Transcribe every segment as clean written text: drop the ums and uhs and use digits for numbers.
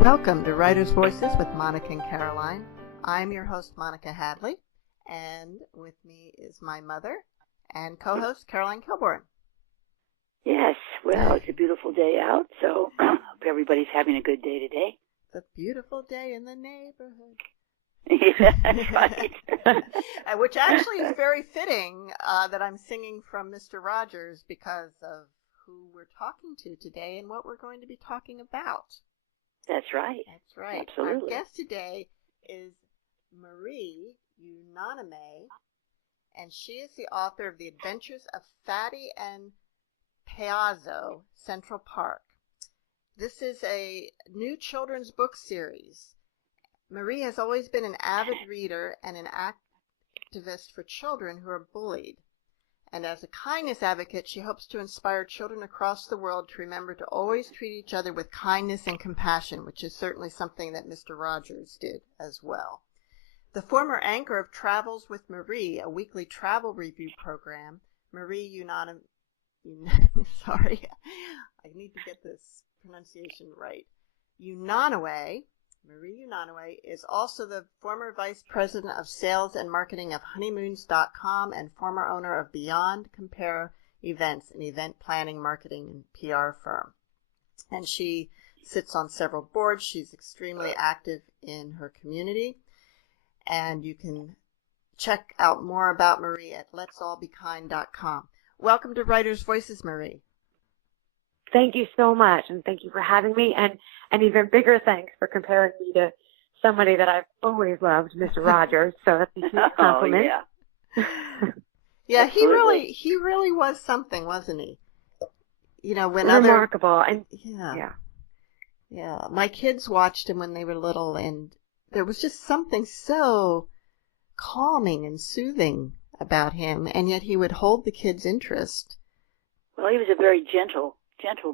Welcome to Writer's Voices with Monica and Caroline. I'm your host, Monica Hadley, and with me is my mother and co-host, Caroline Kilborn. Yes, well, it's a beautiful day out, so I hope everybody's having a good day today. It's a beautiful day in the neighborhood. Yeah, that's right. Which actually is very fitting that I'm singing from Mr. Rogers because of who we're talking to today and what we're going to be talking about. That's right. That's right. Absolutely. Our guest today is Marie Unanue, and she is the author of The Adventures of Phatty Payaso, Central Park. This is a new children's book series. Marie has always been an avid reader and an activist for children who are bullied. And as a kindness advocate, she hopes to inspire children across the world to remember to always treat each other with kindness and compassion, which is certainly something that Mr. Rogers did as well. The former anchor of Travels with Marie, a weekly travel review program, Marie Unanue, sorry, I need to get this pronunciation right, Marie Unanue is also the former vice president of sales and marketing of honeymoons.com and former owner of Beyond Compare Events, an event planning, marketing, and PR firm. And she sits on several boards. She's extremely active in her community. And you can check out more about Marie at letsallbekind.com. Welcome to Writer's Voices, Marie. Thank you so much, and thank you for having me, and even bigger thanks for comparing me to somebody that I've always loved, Mr. Rogers. So that's a huge compliment. Oh, yeah. Yeah, he really was something, wasn't he? You know, when remarkable. And yeah. My kids watched him when they were little, and there was just something so calming and soothing about him, and yet he would hold the kids' interest. Well, he was a very gentle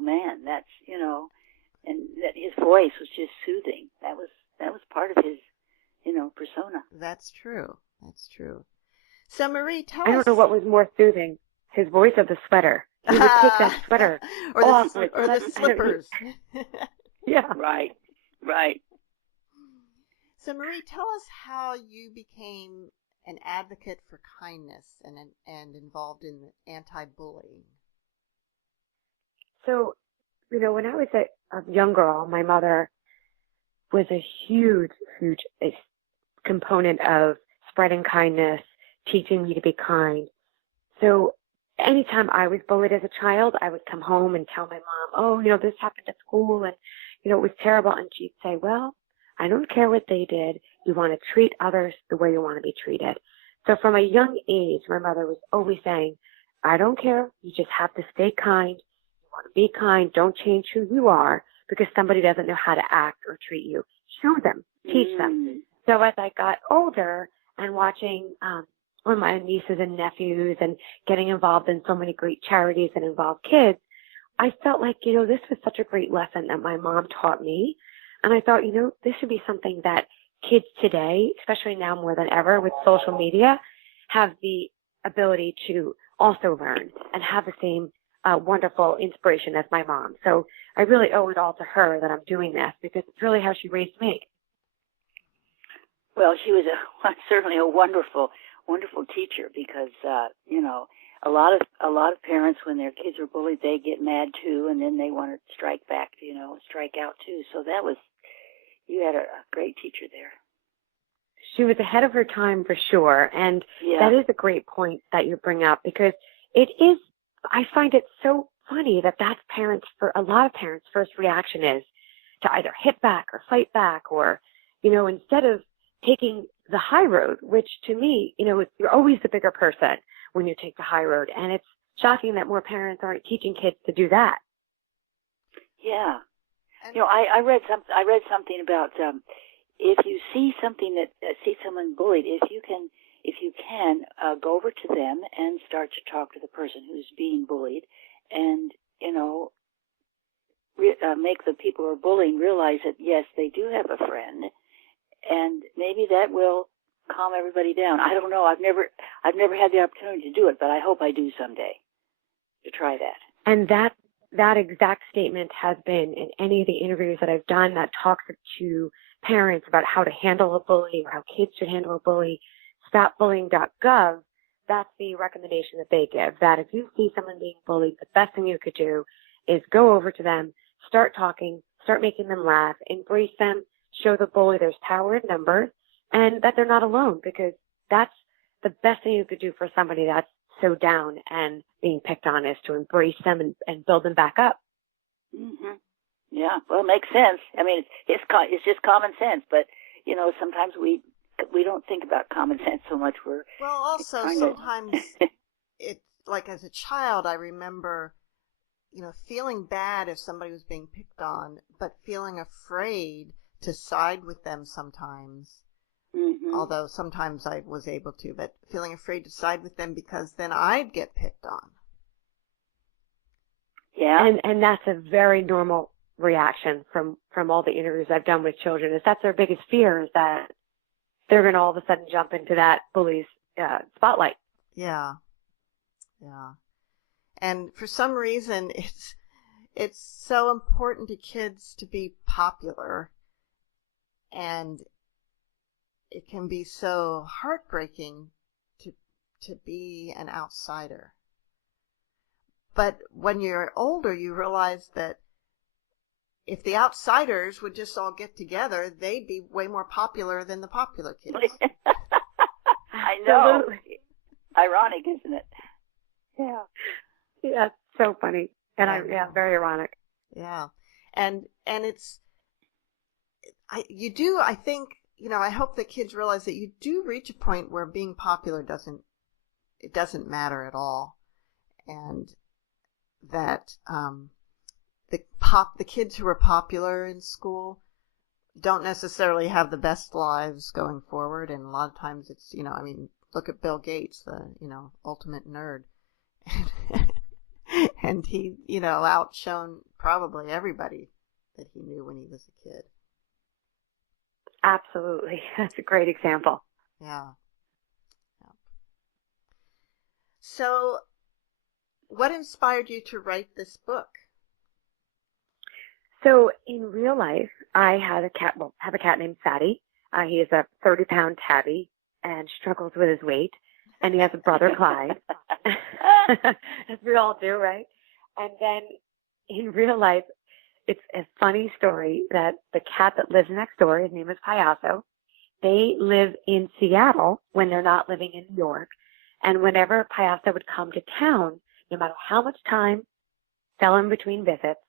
man. That's, and that his voice was just soothing. That was part of his, persona. That's true. So Marie, tell us. I don't know what was more soothing, his voice or the sweater. He would take that sweater off or the slippers. Yeah. Right. So Marie, tell us how you became an advocate for kindness and involved in anti-bullying. So, when I was a young girl, my mother was a huge component of spreading kindness, teaching me to be kind. So anytime I was bullied as a child, I would come home and tell my mom, this happened at school and, it was terrible. And she'd say, well, I don't care what they did. You want to treat others the way you want to be treated. So from a young age, my mother was always saying, I don't care. You just have to stay kind. Want to be kind, don't change who you are because somebody doesn't know how to act or treat you. Show them, teach them. So as I got older and watching my nieces and nephews and getting involved in so many great charities and involved kids, I felt like, this was such a great lesson that my mom taught me. And I thought, this should be something that kids today, especially now more than ever with social media, have the ability to also learn and have the same wonderful inspiration as my mom. So I really owe it all to her that I'm doing this because it's really how she raised me. Well, she was certainly a wonderful teacher because, a lot of parents, when their kids are bullied, they get mad too, and then they want to strike back, strike out too. So you had a great teacher there. She was ahead of her time for sure. And that is a great point that you bring up because it is, I find it so funny that for a lot of parents' first reaction is to either hit back or fight back or, instead of taking the high road, which to me, you're always the bigger person when you take the high road. And it's shocking that more parents aren't teaching kids to do that. Yeah. I read something about if you see someone bullied, if you can go over to them and start to talk to the person who's being bullied and, make the people who are bullying realize that, yes, they do have a friend, and maybe that will calm everybody down. I don't know. I've never had the opportunity to do it, but I hope I do someday to try that. And that exact statement has been in any of the interviews that I've done that talks to parents about how to handle a bully or how kids should handle a bully. StopBullying.gov, that's the recommendation that they give, that if you see someone being bullied, the best thing you could do is go over to them, start talking, start making them laugh, embrace them, show the bully there's power in numbers, and that they're not alone, because that's the best thing you could do for somebody that's so down and being picked on, is to embrace them and build them back up. Mm-hmm. Yeah, well, it makes sense. I mean, it's just common sense, but, you know, sometimes we don't think about common sense so much. Also sometimes it's like, as a child, I remember, you know, feeling bad if somebody was being picked on, but feeling afraid to side with them sometimes. Mm-hmm. Although sometimes I was able to, but feeling afraid to side with them because then I'd get picked on. Yeah. And that's a very normal reaction from all the interviews I've done with children, is that's their biggest fear, is that they're going to all of a sudden jump into that bully's spotlight. Yeah. Yeah. And for some reason, it's so important to kids to be popular, and it can be so heartbreaking to be an outsider. But when you're older, you realize that if the outsiders would just all get together, they'd be way more popular than the popular kids. I know. Absolutely. Ironic, isn't it? Yeah. Yeah, so funny. And very ironic. Yeah. And it's, I hope that kids realize that you do reach a point where being popular doesn't matter at all. And that, the kids who are popular in school don't necessarily have the best lives going forward. And a lot of times it's, look at Bill Gates, the, ultimate nerd. And he, outshone probably everybody that he knew when he was a kid. Absolutely. That's a great example. Yeah. So, what inspired you to write this book? So, in real life, I have a cat named Phatty. He is a 30-pound tabby and struggles with his weight. And he has a brother, Clyde, as we all do, right? And then in real life, it's a funny story that the cat that lives next door, his name is Payaso, they live in Seattle when they're not living in New York. And whenever Payaso would come to town, no matter how much time fell in between visits,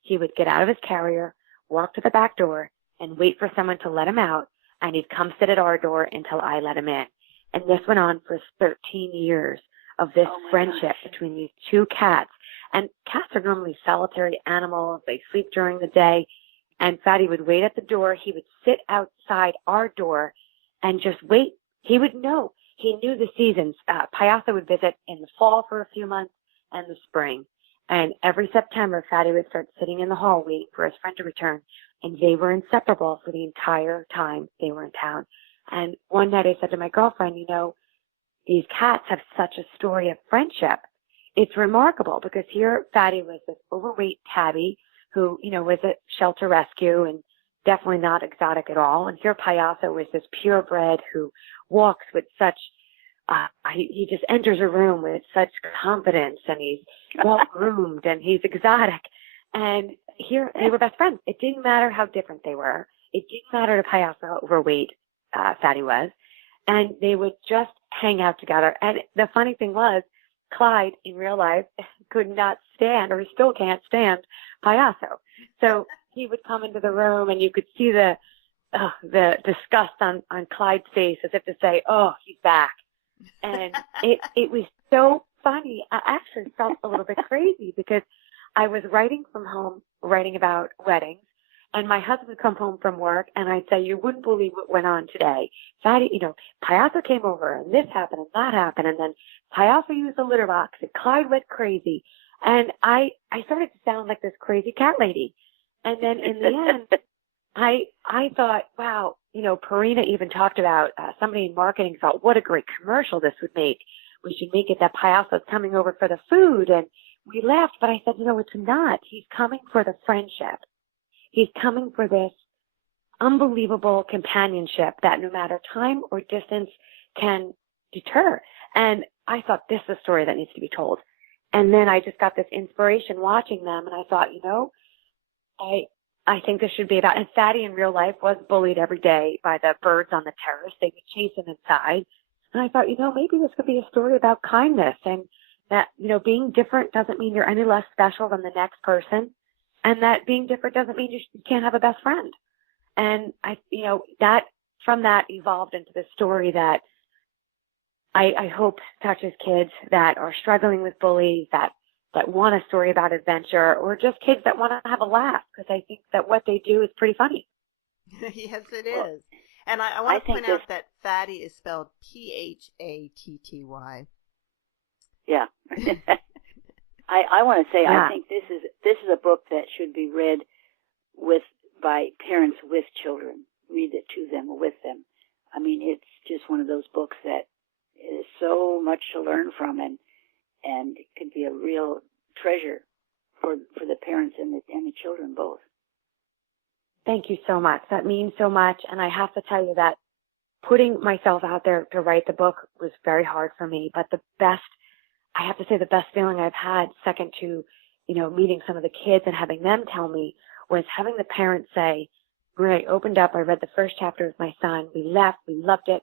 he would get out of his carrier, walk to the back door, and wait for someone to let him out, and he'd come sit at our door until I let him in. And this went on for 13 years of this friendship between these two cats. And cats are normally solitary animals. They sleep during the day. And Phatty would wait at the door. He would sit outside our door and just wait. He would know. He knew the seasons. Payaso would visit in the fall for a few months and the spring. And every September, Phatty would start sitting in the hall waiting for his friend to return. And they were inseparable for the entire time they were in town. And one night I said to my girlfriend, these cats have such a story of friendship. It's remarkable because here Phatty was this overweight tabby who, was a shelter rescue and definitely not exotic at all. And here Payaso was this purebred who walks with such, he just enters a room with such confidence, and he's well groomed and he's exotic. And here they were best friends. It didn't matter how different they were. It didn't matter to Payaso how overweight Phatty was. And they would just hang out together. And the funny thing was, Clyde in real life could not stand, or he still can't stand, Payaso. So he would come into the room and you could see the disgust on Clyde's face, as if to say, oh, he's back. And it was so funny. I actually felt a little bit crazy because I was writing from home, writing about weddings, and my husband would come home from work and I'd say, you wouldn't believe what went on today. Phatty, Payaso came over and this happened and that happened, and then Payaso used the litter box and Clyde went crazy. And I started to sound like this crazy cat lady. And then in the end, I thought, wow, Purina even talked about, somebody in marketing thought, what a great commercial this would make. We should make it that Payaso's coming over for the food, and we laughed, but I said, it's not. He's coming for the friendship. He's coming for this unbelievable companionship that no matter time or distance can deter. And I thought, this is a story that needs to be told. And then I just got this inspiration watching them, and I thought, I think this should be about, and Phatty in real life was bullied every day by the birds on the terrace. They would chase him inside. And I thought, maybe this could be a story about kindness, and that, being different doesn't mean you're any less special than the next person. And that being different doesn't mean you can't have a best friend. And that from that evolved into the story that I hope touches kids that are struggling with bullies, that want a story about adventure, or just kids that want to have a laugh, because I think that what they do is pretty funny. Yes, it is. And I want to point out that Phatty is spelled Phatty. Yeah. I want to say, I think this is a book that should be read by parents with children. Read it to them or with them. I mean, it's just one of those books that is so much to learn from, and it could be a real treasure for the parents and the children both. Thank you so much. That means so much. And I have to tell you that putting myself out there to write the book was very hard for me. But the best feeling I've had, second to, meeting some of the kids and having them tell me, was having the parents say, Marie, I opened up, I read the first chapter with my son, we left, we loved it.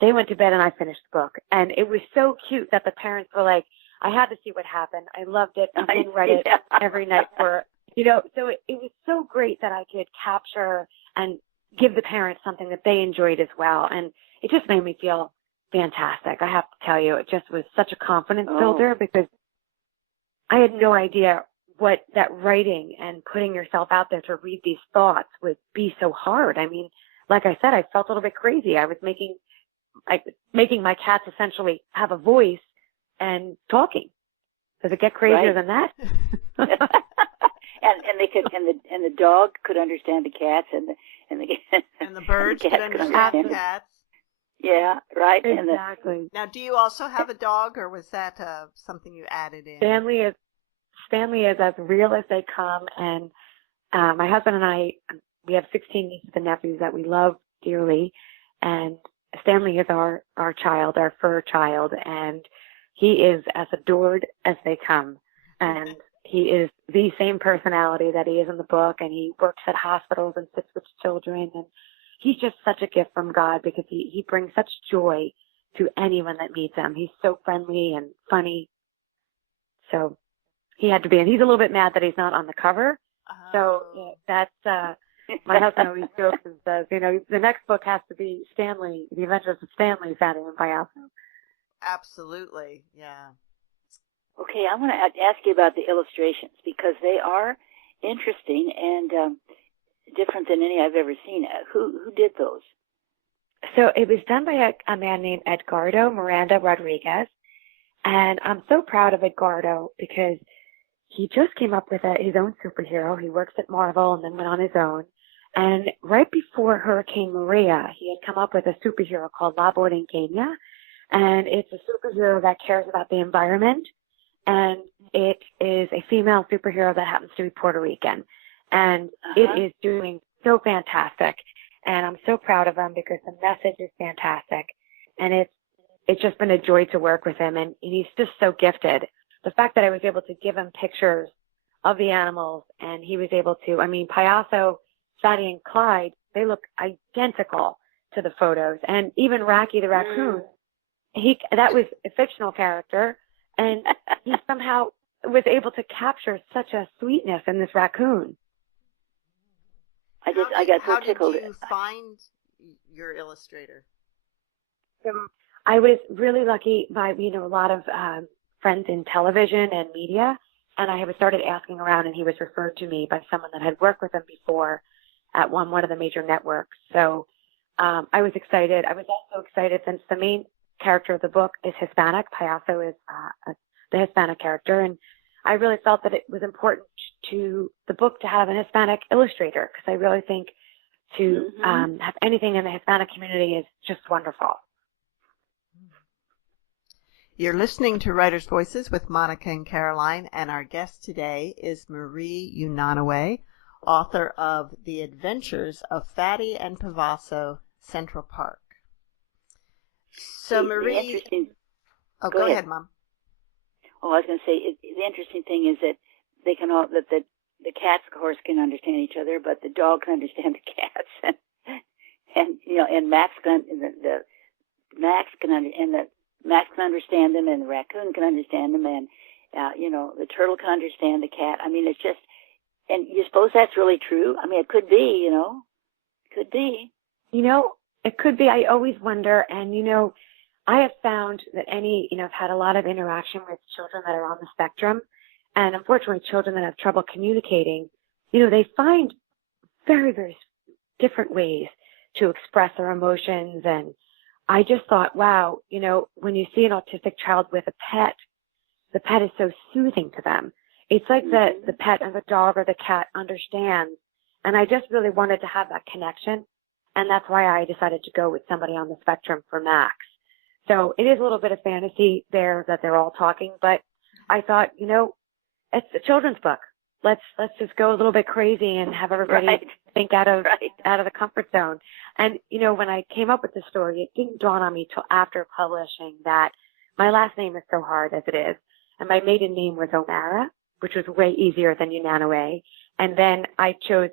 They went to bed and I finished the book. And it was so cute that the parents were like, I had to see what happened. I loved it. I read it every night for, so it was so great that I could capture and give the parents something that they enjoyed as well. And it just made me feel fantastic. I have to tell you, it just was such a confidence builder, because I had no idea what that writing and putting yourself out there to read these thoughts would be so hard. I mean, like I said, I felt a little bit crazy. I was making my cats essentially have a voice and talking. Does it get crazier than that? and they could, and the dog could understand the cats, and the birds could understand the cats. Yeah, right. Exactly. Now, do you also have a dog, or was that something you added in? Stanley is as real as they come, and my husband and I, we have 16 nieces and nephews that we love dearly, and Stanley is our child, our fur child, and he is as adored as they come. And he is the same personality that he is in the book, and he works at hospitals and sits with children, and he's just such a gift from God, because he brings such joy to anyone that meets him. He's so friendly and funny. So he had to be, and he's a little bit mad that he's not on the cover. So that's, my husband always jokes and says, the next book has to be Stanley, The Adventures of Phatty Payaso. Absolutely, yeah. Okay, I want to ask you about the illustrations, because they are interesting and different than any I've ever seen. Who did those? So it was done by a man named Edgardo Miranda Rodriguez, and I'm so proud of Edgardo, because he just came up with his own superhero. He works at Marvel and then went on his own. And right before Hurricane Maria, he had come up with a superhero called La Borinqueña, and it's a superhero that cares about the environment, and it is a female superhero that happens to be Puerto Rican. And it is doing so fantastic. And I'm so proud of him, because the message is fantastic. And it's just been a joy to work with him. And he's just so gifted. The fact that I was able to give him pictures of the animals, and he was able to, Payaso, Phatty, and Clyde, they look identical to the photos. And even Racky the raccoon, that was a fictional character. And he somehow was able to capture such a sweetness in this raccoon. I got so tickled. How did you find your illustrator? I was really lucky by, a lot of friends in television and media, and I started asking around, and he was referred to me by someone that had worked with him before at one of the major networks. So I was excited. I was also excited since the main character of the book is Hispanic. Payaso is the Hispanic character, and I really felt that it was important to the book to have an Hispanic illustrator, because I really think to have anything in the Hispanic community is just wonderful. You're listening to Writer's Voices with Monica and Caroline, and our guest today is Marie Unanue, author of The Adventures of Phatty and Payaso, Central Park. So, Marie... go ahead, Mom. Oh, I was going to say, the interesting thing is that they can all, that the cats, of course, can understand each other, but the dog can understand the cats, and Max can understand them, and the raccoon can understand them, and the turtle can understand the cat. I mean, it's just, and you suppose that's really true? I mean, it could be, could be. It could be. I always wonder, and I have found that I've had a lot of interaction with children that are on the spectrum, and unfortunately children that have trouble communicating, they find very, very different ways to express their emotions. And I just thought, wow, when you see an autistic child with a pet, the pet is so soothing to them. It's like the pet and the dog or the cat understands. And I just really wanted to have that connection. And that's why I decided to go with somebody on the spectrum for Max. So it is a little bit of fantasy there that they're all talking, but I thought, it's a children's book. Let's just go a little bit crazy and have everybody think out of the comfort zone. And, when I came up with the story, it didn't dawn on me till after publishing that my last name is so hard as it is. And my maiden name was O'Mara, which was way easier than Unanue. And then I chose,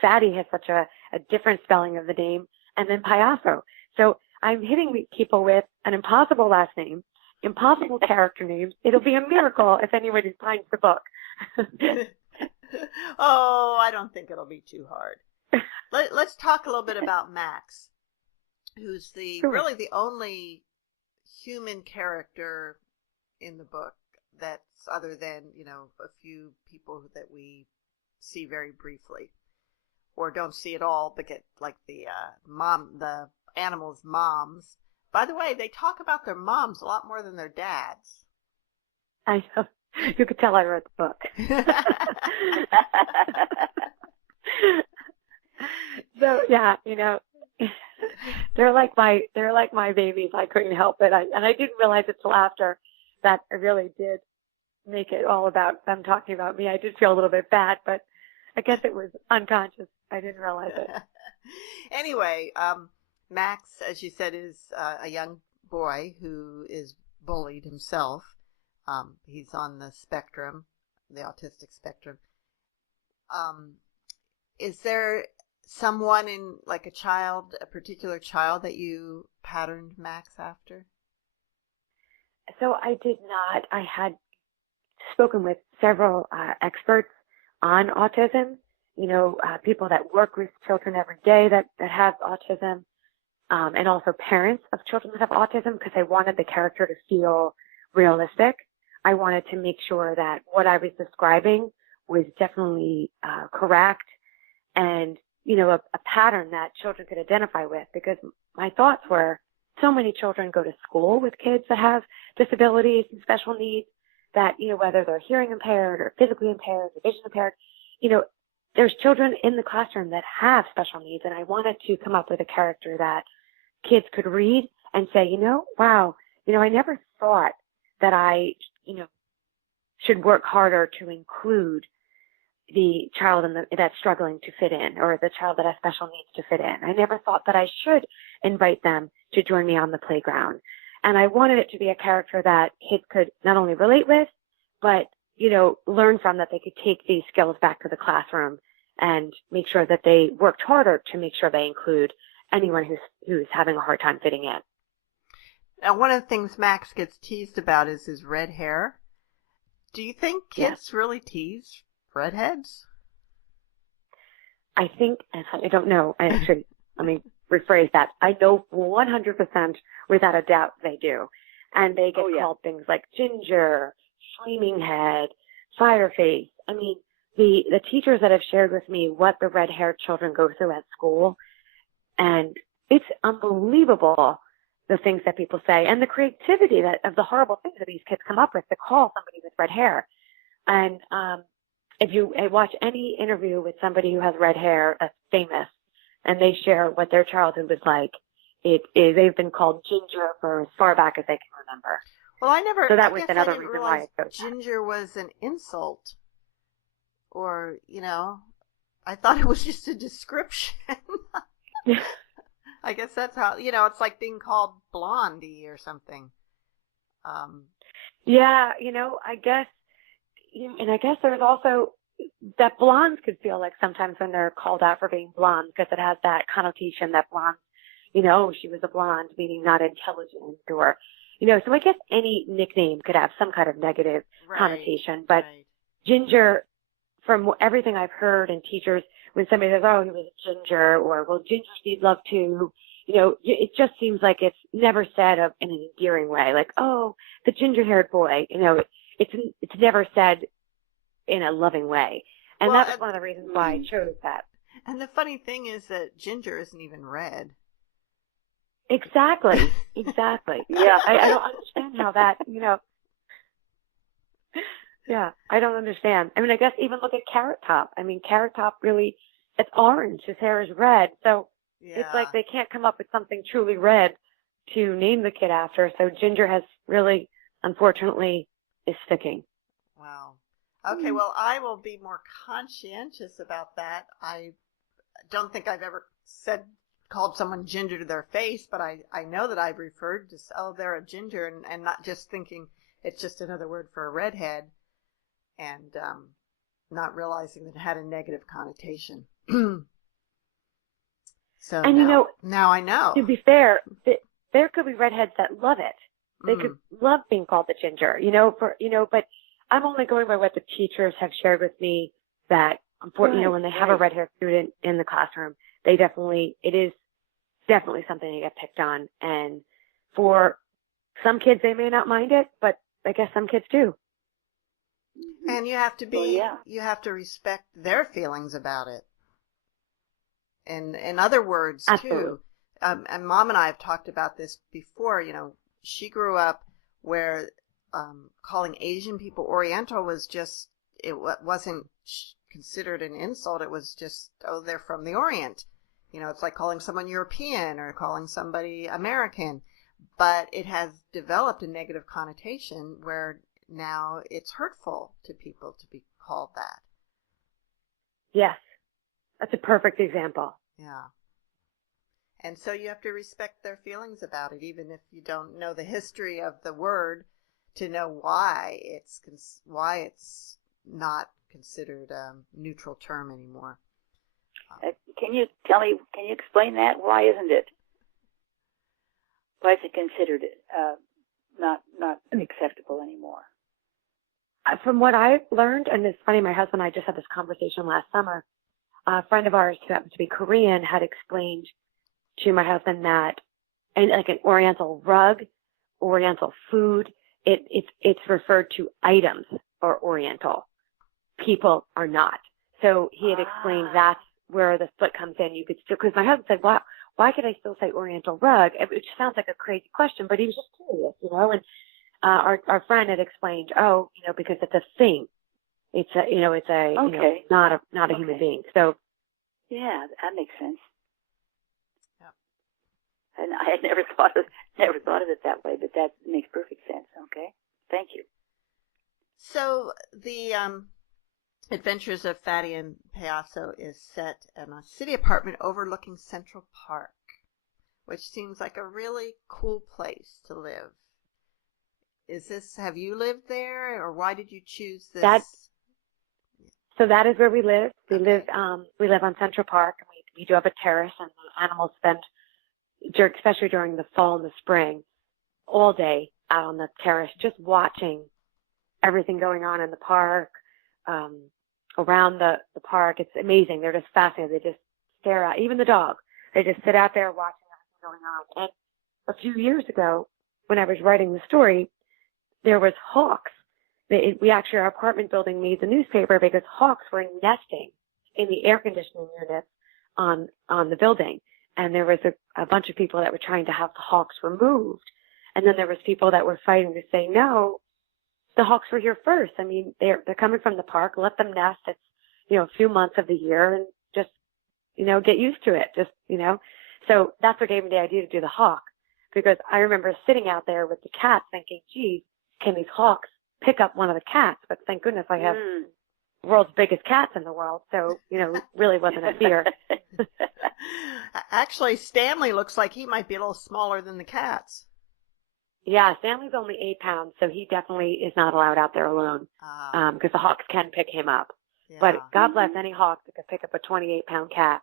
Phatty has such a different spelling of the name, and then Payaso. So I'm hitting people with an impossible last name, impossible character names. It'll be a miracle if anybody finds the book. Oh, I don't think it'll be too hard. Let's talk a little bit about Max, who's really the only human character in the book that's other than, a few people that we see very briefly or don't see at all, but get like the animals' moms. By the way, they talk about their moms a lot more than their dads. I know. You could tell I wrote the book. So yeah, they're like my babies. I couldn't help it. And I didn't realize it till after that I really did make it all about them talking about me. I did feel a little bit bad, but I guess it was unconscious. I didn't realize it. Anyway, Max, as you said, is a young boy who is bullied himself. He's on the spectrum, the autistic spectrum. Is there someone in, like a particular child that you patterned Max after? So I did not. I had spoken with several experts on autism, people that work with children every day that have autism, and also parents of children that have autism, because I wanted the character to feel realistic. I wanted to make sure that what I was describing was definitely correct and, a pattern that children could identify with, because my thoughts were so many children go to school with kids that have disabilities and special needs that, whether they're hearing impaired or physically impaired or vision impaired, there's children in the classroom that have special needs. And I wanted to come up with a character that kids could read and say, wow, I never thought that I, should work harder to include the child that's struggling to fit in, or the child that has special needs to fit in. I never thought that I should invite them to join me on the playground. And I wanted it to be a character that kids could not only relate with, but, learn from, that they could take these skills back to the classroom and make sure that they worked harder to make sure they include anyone who's having a hard time fitting in. Now, one of the things Max gets teased about is his red hair. Do you think kids really tease redheads? I think, and I don't know, let me rephrase that. I know 100% without a doubt they do. And they get called things like ginger, flaming head, fireface. I mean, the teachers that have shared with me what the red-haired children go through at school, and it's unbelievable the things that people say and the creativity of the horrible things that these kids come up with to call somebody with red hair. And if you watch any interview with somebody who has red hair that's famous, and they share what their childhood was like, they've been called ginger for as far back as they can remember. Well, I that was guess I another didn't reason why realize I chose ginger was an insult, or, I thought it was just a description. that. I guess that's how, it's like being called blondie or something. Yeah, I guess, and I guess there's also that blondes could feel like sometimes when they're called out for being blonde, because it has that connotation that blonde, she was a blonde, meaning not intelligent, or, so I guess any nickname could have some kind of negative connotation. But ginger, from everything I've heard, and teachers, when somebody says, oh, he was a ginger, or, well, gingers need love too, it just seems like it's never said in an endearing way, like, oh, the ginger-haired boy. It's never said in a loving way. And Well, that's one of the reasons why I chose that. And the funny thing is that ginger isn't even red. Exactly. Yeah. I don't understand how that, yeah, I don't understand. I mean, I guess even look at Carrot Top. I mean, Carrot Top really, it's orange. His hair is red. So it's like they can't come up with something truly red to name the kid after. So ginger has really, unfortunately, is sticking. Wow. Okay, well, I will be more conscientious about that. I don't think I've ever called someone ginger to their face, but I know that I've referred to, oh, they're a ginger, and not just thinking it's just another word for a redhead, and not realizing that it had a negative connotation. So and now I know. To be fair, there could be redheads that love it. They could love being called the ginger, but I'm only going by what the teachers have shared with me, that unfortunately, when they have a red-haired student in the classroom, it is definitely something they get picked on. And for some kids, they may not mind it, but I guess some kids do. And you have to you have to respect their feelings about it. And in other words, Absolutely. too, and Mom and I have talked about this before, she grew up where calling Asian people Oriental was just, it wasn't considered an insult. It was just, oh, they're from the Orient. It's like calling someone European or calling somebody American. But it has developed a negative connotation where now it's hurtful to people to be called that. Yes. That's a perfect example. Yeah. And so you have to respect their feelings about it, even if you don't know the history of the word, to know why it's not considered a neutral term anymore. Can you explain that? Why isn't it? Why is it considered not acceptable anymore? From what I've learned, and it's funny, my husband and I just had this conversation last summer. A friend of ours who happens to be Korean had explained to my husband that, and like an Oriental rug, Oriental food, it's referred to items or Oriental. People are not. So he had explained that's where the split comes in. You could still, because my husband said, why could I still say Oriental rug? It sounds like a crazy question, but he was just curious, and our friend had explained, because it's a thing. It's not a human being. So yeah, that makes sense. Yeah. And I had never thought of it that way, but that makes perfect sense. Okay, thank you. So the Adventures of Phatty Payaso is set in a city apartment overlooking Central Park, which seems like a really cool place to live. Have you lived there, or why did you choose this? So that is where we live. We live on Central Park, and we do have a terrace, and the animals spend, especially during the fall and the spring, all day out on the terrace, just watching everything going on in the park, around the park. It's amazing. They're just fascinated. They just stare out. Even the dog. They just sit out there watching everything going on. And a few years ago, when I was writing the story, there was hawks. Our apartment building made the newspaper because hawks were nesting in the air conditioning units on the building. And there was a bunch of people that were trying to have the hawks removed. And then there was people that were fighting to say, no, the hawks were here first. I mean, they're coming from the park. Let them nest. It's, a few months of the year, and just, get used to it. So that's what gave me the idea to do the hawk. because I remember sitting out there with the cats thinking, geez, can these hawks pick up one of the cats? But thank goodness I have the world's biggest cats in the world, so, really wasn't a fear. Actually, Stanley looks like he might be a little smaller than the cats. Yeah, Stanley's only 8 pounds, so he definitely is not allowed out there alone, because the hawks can pick him up. Yeah. But God bless any hawk that could pick up a 28-pound cat.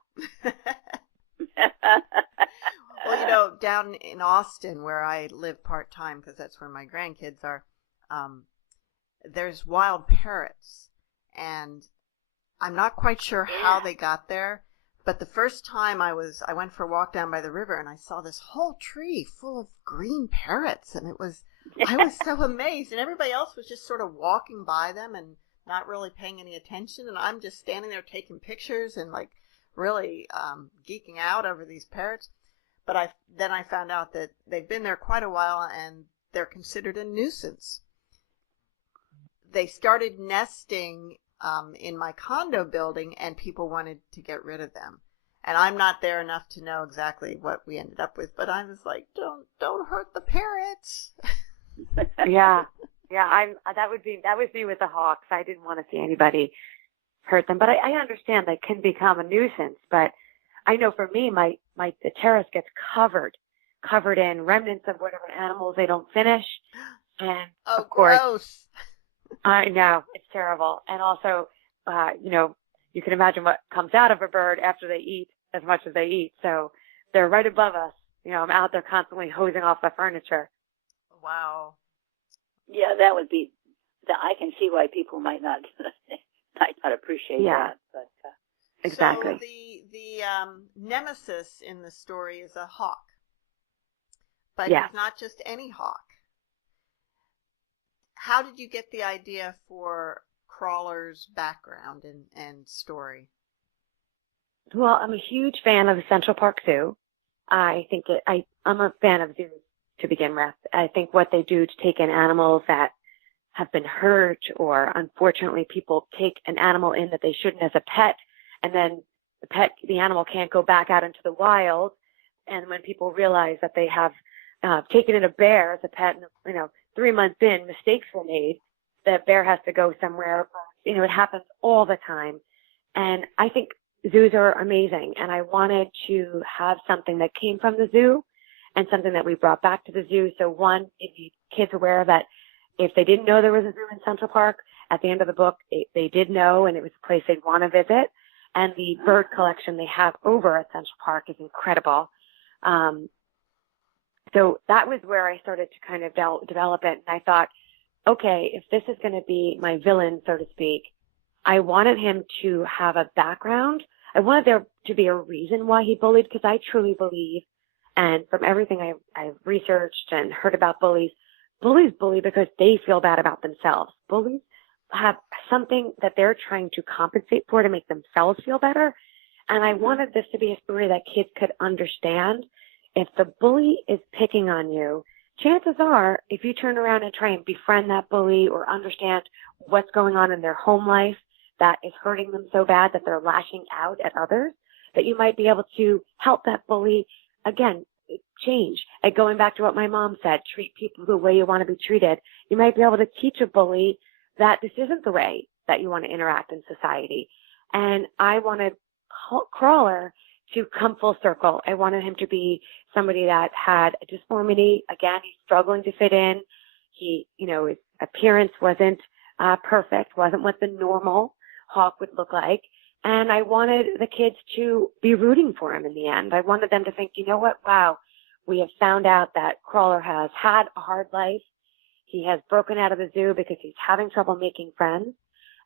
Well, down in Austin, where I live part-time, because that's where my grandkids are, there's wild parrots. And I'm not quite sure how they got there, but the first time I went for a walk down by the river, and I saw this whole tree full of green parrots, and I was so amazed, and everybody else was just sort of walking by them and not really paying any attention, and I'm just standing there taking pictures and like really geeking out over these parrots. But then I found out that they've been there quite a while, and they're considered a nuisance. They started nesting in my condo building, and people wanted to get rid of them. And I'm not there enough to know exactly what we ended up with, but I was like, don't hurt the parrots. Yeah. That was me with the hawks. I didn't want to see anybody hurt them, but I understand they can become a nuisance. But I know for me, the terrace gets covered in remnants of whatever animals they don't finish, and of course, gross. I know, it's terrible. And also, you can imagine what comes out of a bird after they eat as much as they eat. So they're right above us. I'm out there constantly hosing off the furniture. Wow. Yeah, that would be, I can see why people might not appreciate that. But, exactly. So the nemesis in the story is a hawk. But he's not just any hawk. How did you get the idea for Crawler's background and story? Well, I'm a huge fan of the Central Park Zoo. I think I'm a fan of zoos to begin with. I think what they do to take in animals that have been hurt, or unfortunately people take an animal in that they shouldn't as a pet, and then the animal can't go back out into the wild. And when people realize that they have taken in a bear as a pet, and 3 months in, mistakes were made, the bear has to go somewhere. It happens all the time. And I think zoos are amazing. And I wanted to have something that came from the zoo and something that we brought back to the zoo. So one, it made kids aware that if they didn't know there was a zoo in Central Park, at the end of the book, they did know, and it was a place they'd want to visit. And the bird collection they have over at Central Park is incredible. So that was where I started to kind of develop it. And I thought, okay, if this is going to be my villain, so to speak, I wanted him to have a background. I wanted there to be a reason why he bullied, because I truly believe, and from everything I've researched and heard about bullies bully because they feel bad about themselves. Bullies have something that they're trying to compensate for to make themselves feel better. And I wanted this to be a story that kids could understand. If the bully is picking on you, chances are, if you turn around and try and befriend that bully or understand what's going on in their home life that is hurting them so bad that they're lashing out at others, that you might be able to help that bully, again, change. And going back to what my mom said, treat people the way you want to be treated. You might be able to teach a bully that this isn't the way that you want to interact in society. And I wanted Crawler to come full circle. I wanted him to be somebody that had a disformity. Again, he's struggling to fit in. His appearance wasn't perfect, wasn't what the normal hawk would look like. And I wanted the kids to be rooting for him in the end. I wanted them to think, you know what? Wow, we have found out that Crawler has had a hard life. He has broken out of the zoo because he's having trouble making friends.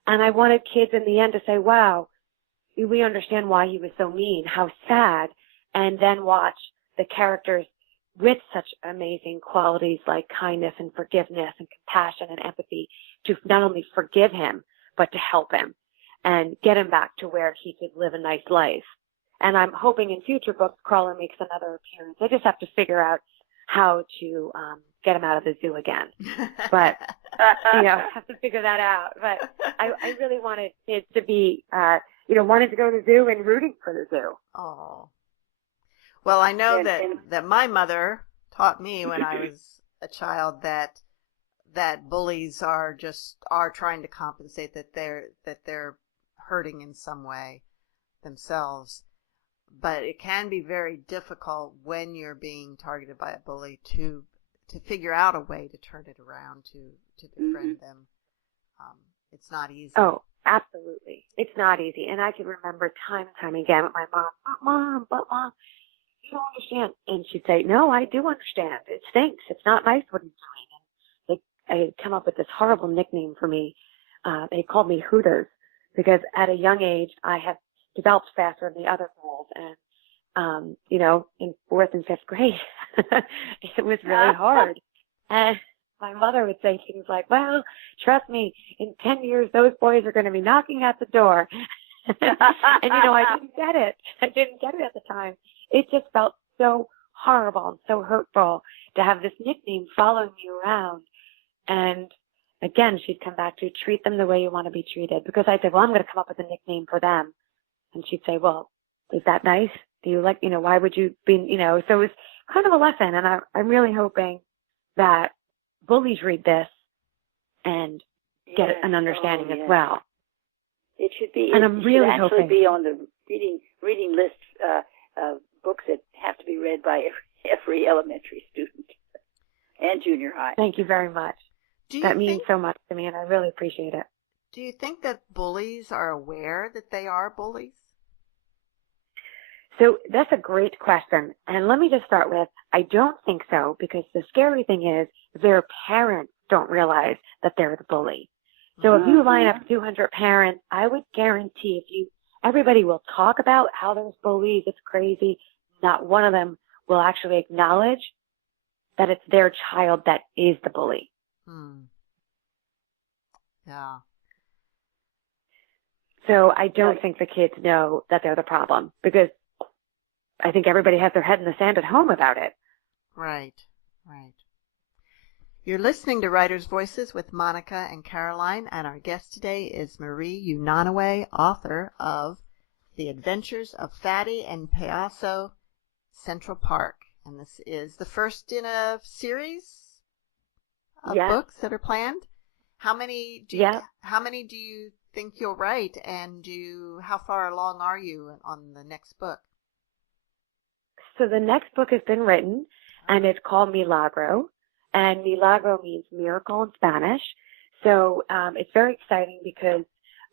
And I wanted kids in the end to say, wow, we understand why he was so mean, how sad, and then watch the characters with such amazing qualities like kindness and forgiveness and compassion and empathy to not only forgive him, but to help him and get him back to where he could live a nice life. And I'm hoping in future books, Crawler makes another appearance. I just have to figure out how to get him out of the zoo again. But, have to figure that out. But I really wanted kids to be, wanted to go to the zoo and rooting for the zoo. Oh. Well, I know that my mother taught me when I was a child that bullies are trying to compensate, that they're hurting in some way themselves. But it can be very difficult when you're being targeted by a bully to figure out a way to turn it around, to befriend them. It's not easy. Oh, absolutely. It's not easy. And I can remember time and time again with my mom, but mom, you don't understand. And she'd say, no, I do understand. It stinks. It's not nice what he's doing. And they come up with this horrible nickname for me. They called me Hooters because at a young age, I have developed faster than the other girls. And, in 4th and 5th grade, it was really hard. And my mother would say things like, well, trust me, in 10 years, those boys are going to be knocking at the door. And, I didn't get it. I didn't get it at the time. It just felt so horrible and so hurtful to have this nickname following me around. And again, she'd come back to treat them the way you want to be treated. Because I said, well, I'm going to come up with a nickname for them. And she'd say, well, is that nice? Do you like, why would you be, so it was kind of a lesson. And I'm really hoping that bullies read this and get an understanding as well. It should be, and I'm really actually hoping be on the reading list of books that have to be read by every elementary student and junior high. Thank you very much. That means so much to me, and I really appreciate it. Do you think that bullies are aware that they are bullies? So that's a great question. And let me just start with, I don't think so, because the scary thing is their parents don't realize that they're the bully. So if you line up 200 parents, I would guarantee everybody will talk about how there's bullies, it's crazy. Not one of them will actually acknowledge that it's their child that is the bully. Yeah. So I don't think the kids know that they're the problem, because I think everybody has their head in the sand at home about it. Right. You're listening to Writers' Voices with Monica and Caroline, and our guest today is Marie Unanue, author of The Adventures of Phatty and Payaso, Central Park. And this is the first in a series of books that are planned. How many do you think you'll write, and how far along are you on the next book? So the next book has been written, and it's called Milagro, and Milagro means miracle in Spanish. So it's very exciting because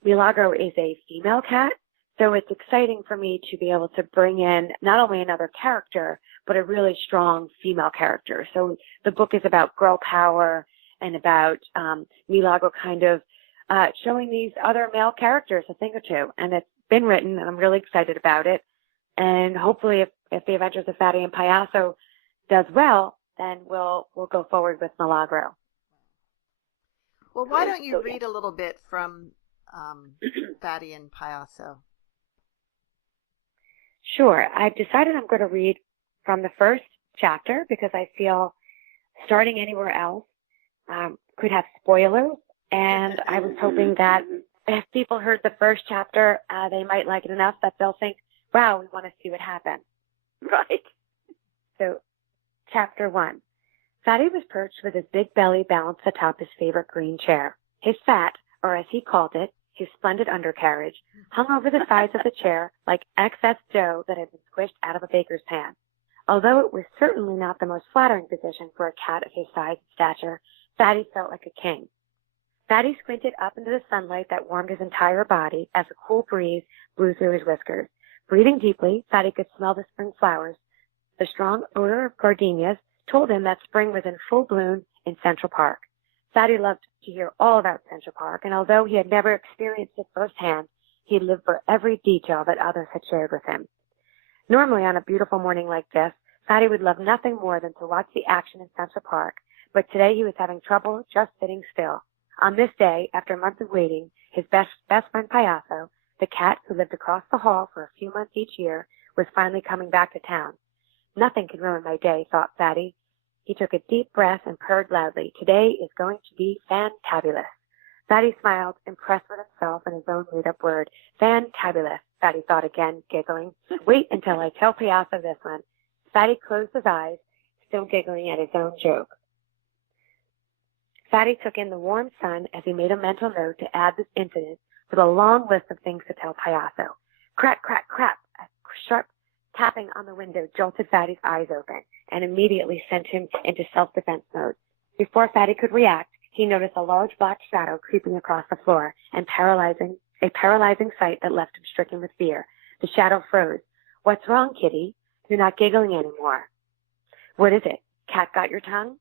Milagro is a female cat, so it's exciting for me to be able to bring in not only another character, but a really strong female character. So the book is about girl power and about Milagro kind of showing these other male characters a thing or two. And it's been written, and I'm really excited about it. And hopefully if The Adventures of Phatty and Payaso does well, then we'll go forward with Milagro. Well, why don't you read a little bit from Phatty and Payaso? Sure. I've decided I'm going to read from the first chapter because I feel starting anywhere else could have spoilers. And I was hoping that if people heard the first chapter, they might like it enough that they'll think, wow, we want to see what happens. Right. So, Chapter 1. Phatty was perched with his big belly balanced atop his favorite green chair. His fat, or as he called it, his splendid undercarriage, hung over the sides of the chair like excess dough that had been squished out of a baker's pan. Although it was certainly not the most flattering position for a cat of his size and stature, Phatty felt like a king. Phatty squinted up into the sunlight that warmed his entire body as a cool breeze blew through his whiskers. Breathing deeply, Phatty could smell the spring flowers. The strong odor of gardenias told him that spring was in full bloom in Central Park. Phatty loved to hear all about Central Park, and although he had never experienced it firsthand, he lived for every detail that others had shared with him. Normally, on a beautiful morning like this, Phatty would love nothing more than to watch the action in Central Park, but today he was having trouble just sitting still. On this day, after months of waiting, his best friend Payaso, the cat who lived across the hall for a few months each year, was finally coming back to town. Nothing can ruin my day, thought Phatty. He took a deep breath and purred loudly. Today is going to be fantabulous. Phatty smiled, impressed with himself and his own made-up word. Fantabulous, Phatty thought again, giggling. Wait until I tell Payaso this one. Phatty closed his eyes, still giggling at his own joke. Fatty took in the warm sun as he made a mental note to add this incident to the long list of things to tell Payaso. Crack, crack, crack! A sharp tapping on the window jolted Fatty's eyes open and immediately sent him into self-defense mode. Before Fatty could react, he noticed a large black shadow creeping across the floor and a paralyzing sight that left him stricken with fear. The shadow froze. What's wrong, kitty? You're not giggling anymore. What is it? Cat got your tongue?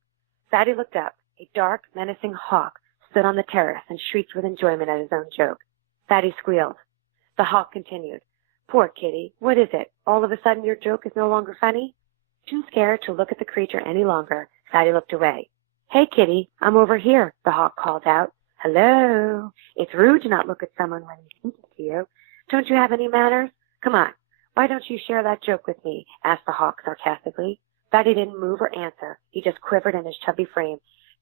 Fatty looked up. A dark, menacing hawk stood on the terrace and shrieked with enjoyment at his own joke. Fatty squealed. The hawk continued. Poor kitty, what is it? All of a sudden your joke is no longer funny? Too scared to look at the creature any longer, Fatty looked away. Hey, kitty, I'm over here, the hawk called out. Hello. It's rude to not look at someone when he's speaking to you. Don't you have any manners? Come on. Why don't you share that joke with me? Asked the hawk sarcastically. Fatty didn't move or answer. He just quivered in his chubby frame.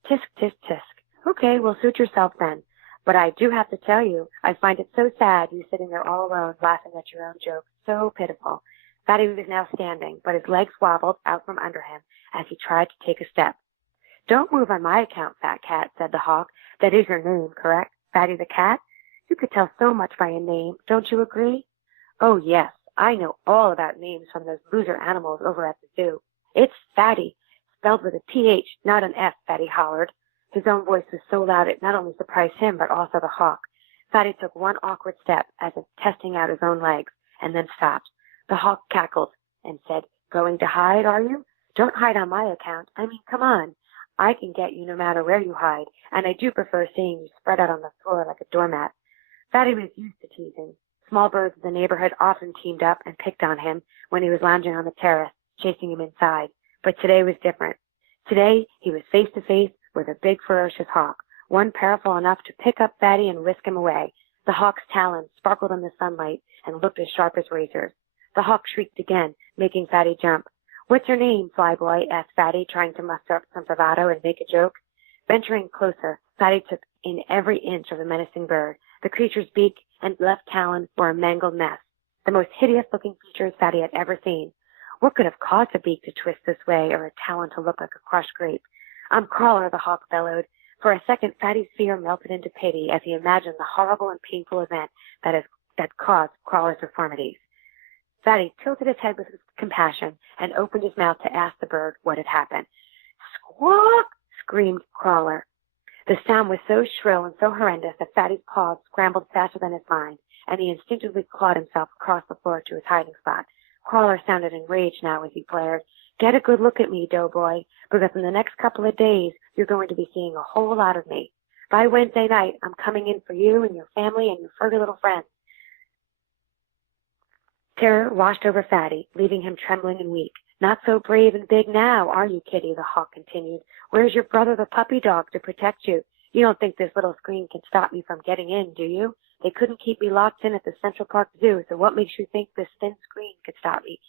Tisk, tisk, tisk. Okay, well, suit yourself then. But I do have to tell you, I find it so sad you sitting there all alone laughing at your own joke. So pitiful. Fatty was now standing, but his legs wobbled out from under him as he tried to take a step. Don't move on my account, fat cat, said the hawk. That is your name, correct? Fatty the cat? You could tell so much by a name, don't you agree? Oh, yes, I know all about names from those loser animals over at the zoo. It's Fatty, spelled with a T-H, not an F, Fatty hollered. His own voice was so loud it not only surprised him, but also the hawk. Fatty took one awkward step, as if testing out his own legs, and then stopped. The hawk cackled and said, Going to hide, are you? Don't hide on my account. I mean, come on. I can get you no matter where you hide, and I do prefer seeing you spread out on the floor like a doormat. Fatty was used to teasing. Small birds of the neighborhood often teamed up and picked on him when he was lounging on the terrace, chasing him inside. But today was different. Today, he was face to face with a big, ferocious hawk, one powerful enough to pick up Fatty and whisk him away. The hawk's talons sparkled in the sunlight and looked as sharp as razors. The hawk shrieked again, making Fatty jump. What's your name, Flyboy? Asked Fatty, trying to muster up some bravado and make a joke. Venturing closer, Fatty took in every inch of the menacing bird. The creature's beak and left talon were a mangled mess, the most hideous-looking features Fatty had ever seen. What could have caused a beak to twist this way or a talon to look like a crushed grape? I'm Crawler, the hawk bellowed. For a second, Fatty's fear melted into pity as he imagined the horrible and painful event that caused Crawler's deformities. Fatty tilted his head with compassion and opened his mouth to ask the bird what had happened. Squawk! Screamed Crawler. The sound was so shrill and so horrendous that Fatty's paws scrambled faster than his mind, and he instinctively clawed himself across the floor to his hiding spot. Crawler sounded enraged now as he blared, Get a good look at me, doughboy, because in the next couple of days you're going to be seeing a whole lot of me. By Wednesday night, I'm coming in for you and your family and your furry little friends. Terror washed over Fatty, leaving him trembling and weak. Not so brave and big now, are you, kitty? The hawk continued. Where's your brother, the puppy dog, to protect you? You don't think this little screen can stop me from getting in, do you? They couldn't keep me locked in at the Central Park Zoo, so what makes you think this thin screen could stop me?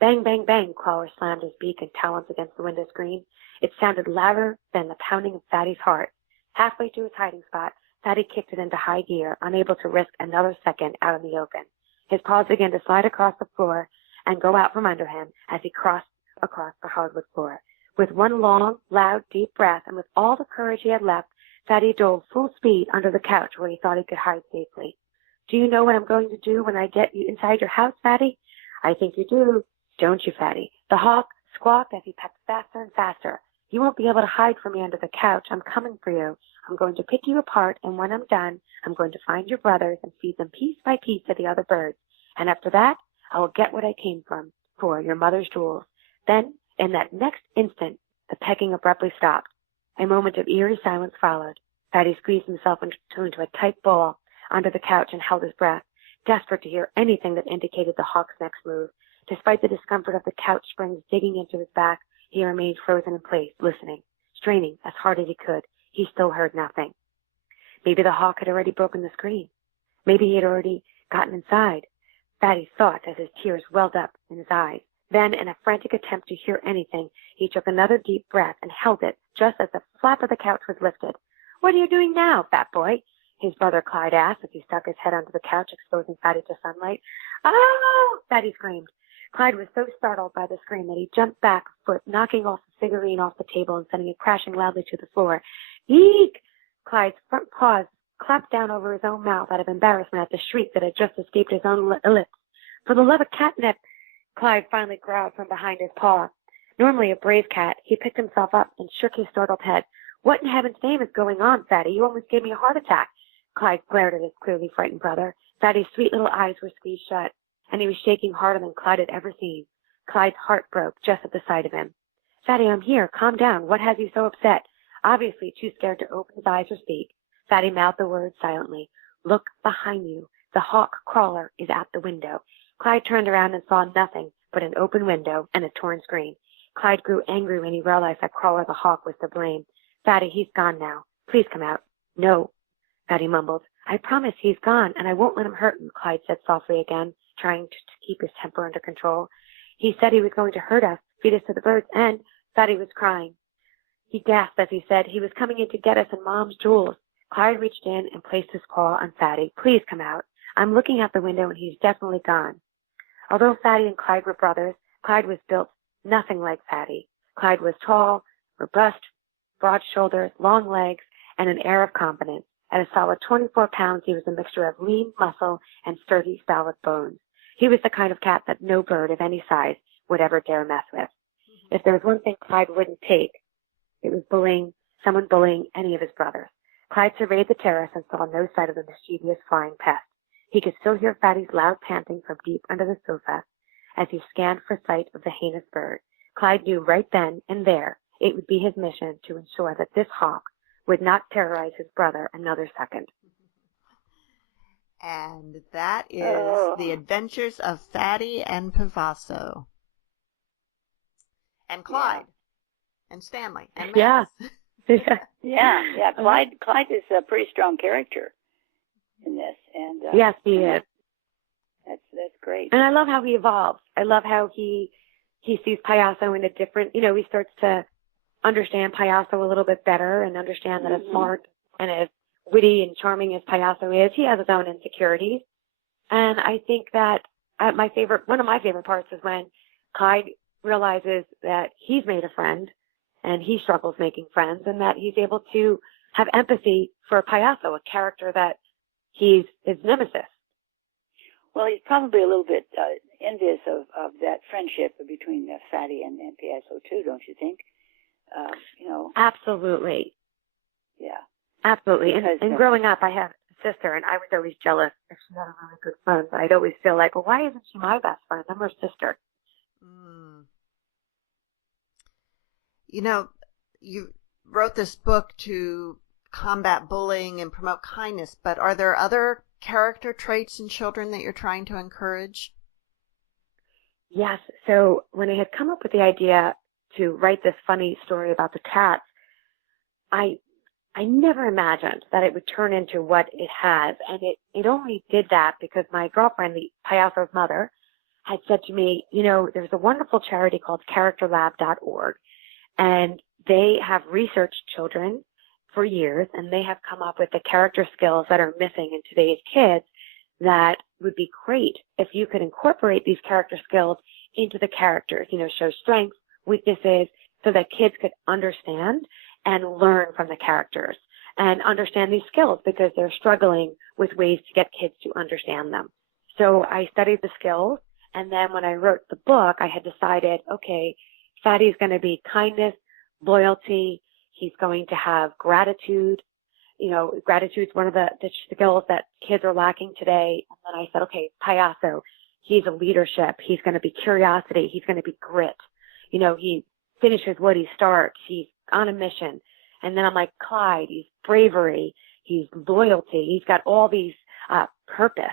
Bang, bang, bang, Crawler slammed his beak and talons against the window screen. It sounded louder than the pounding of Fatty's heart. Halfway to his hiding spot, Fatty kicked it into high gear, unable to risk another second out in the open. His paws began to slide across the floor and go out from under him as he crossed across the hardwood floor. With one long, loud, deep breath, and with all the courage he had left, Fatty dove full speed under the couch where he thought he could hide safely. Do you know what I'm going to do when I get you inside your house, Fatty? I think you do, don't you, Fatty? The hawk squawked as he pecked faster and faster. You won't be able to hide from me under the couch. I'm coming for you. I'm going to pick you apart, and when I'm done, I'm going to find your brothers and feed them piece by piece to the other birds. And after that, I will get what I came for, your mother's jewels. Then, in that next instant, the pecking abruptly stopped. A moment of eerie silence followed. Fatty squeezed himself into a tight ball under the couch and held his breath, desperate to hear anything that indicated the hawk's next move. Despite the discomfort of the couch springs digging into his back, he remained frozen in place, listening, straining as hard as he could. He still heard nothing. Maybe the hawk had already broken the screen. Maybe he had already gotten inside. Fatty thought as his tears welled up in his eyes. Then, in a frantic attempt to hear anything, he took another deep breath and held it just as the flap of the couch was lifted. What are you doing now, fat boy? His brother Clyde asked as he stuck his head under the couch, exposing Fatty to sunlight. Oh! Fatty screamed. Clyde was so startled by the scream that he jumped back a foot, knocking off the figurine off the table and sending it crashing loudly to the floor. Eek! Clyde's front paws clapped down over his own mouth out of embarrassment at the shriek that had just escaped his own lips. For the love of catnip, Clyde finally growled from behind his paw. Normally a brave cat, he picked himself up and shook his startled head. What in heaven's name is going on, Fatty? You almost gave me a heart attack. Clyde glared at his clearly frightened brother. Fatty's sweet little eyes were squeezed shut, and he was shaking harder than Clyde had ever seen. Clyde's heart broke just at the sight of him. Fatty, I'm here. Calm down. What has you so upset? Obviously too scared to open his eyes or speak, Fatty mouthed the words silently. Look behind you. The hawk crawler is at the window. Clyde turned around and saw nothing but an open window and a torn screen. Clyde grew angry when he realized that Crawler the hawk was to blame. Fatty, he's gone now. Please come out. No, Fatty mumbled. I promise he's gone, and I won't let him hurt him, Clyde said softly again, trying to keep his temper under control. He said he was going to hurt us, feed us to the birds, and Fatty was crying. He gasped as he said he was coming in to get us and Mom's jewels. Clyde reached in and placed his paw on Fatty. Please come out. I'm looking out the window, and he's definitely gone. Although Fatty and Clyde were brothers, Clyde was built nothing like Fatty. Clyde was tall, robust, broad shoulders, long legs, and an air of confidence. At a solid 24 pounds, he was a mixture of lean muscle and sturdy, solid bones. He was the kind of cat that no bird of any size would ever dare mess with. If there was one thing Clyde wouldn't take, it was someone bullying any of his brothers. Clyde surveyed the terrace and saw no sight of the mischievous flying pest. He could still hear Fatty's loud panting from deep under the sofa as he scanned for sight of the heinous bird. Clyde knew right then and there it would be his mission to ensure that this hawk would not terrorize his brother another second. And that is The Adventures of Phatty and Payaso. And Clyde. Yeah. And Stanley. And Max. Yeah. Yeah. Clyde is a pretty strong character in this. And yes, he is. That's great. And I love how he evolves. I love how he sees Payaso in a different, he starts to understand Payaso a little bit better and understand that as smart and as witty and charming as Payaso is, he has his own insecurities. And I think that one of my favorite parts is when Clyde realizes that he's made a friend and he struggles making friends, and that he's able to have empathy for Payaso, a character that he's his nemesis. Well, he's probably a little bit envious of that friendship between Fatty and Payaso too, don't you think? Absolutely. Yeah. Absolutely. And growing up, I have a sister, and I was always jealous if she had a really good friend. I'd always feel like, well, why isn't she my best friend? I'm her sister. You wrote this book to combat bullying and promote kindness, but are there other character traits in children that you're trying to encourage? Yes. So when I had come up with the idea to write this funny story about the cats, I never imagined that it would turn into what it has. And it only did that because my girlfriend, the Payaso's mother, had said to me, there's a wonderful charity called characterlab.org, and they have researched children for years, and they have come up with the character skills that are missing in today's kids that would be great if you could incorporate these character skills into the characters, show strengths, weaknesses, so that kids could understand and learn from the characters and understand these skills because they're struggling with ways to get kids to understand them. So I studied the skills, and then when I wrote the book, I had decided, okay, Fatty's going to be kindness, loyalty, he's going to have gratitude. Gratitude's one of the skills that kids are lacking today. And then I said, okay, Payaso, he's a leadership. He's going to be curiosity. He's going to be grit. He finishes what he starts. He's on a mission. And then I'm like, Clyde, he's bravery. He's loyalty. He's got all these purpose.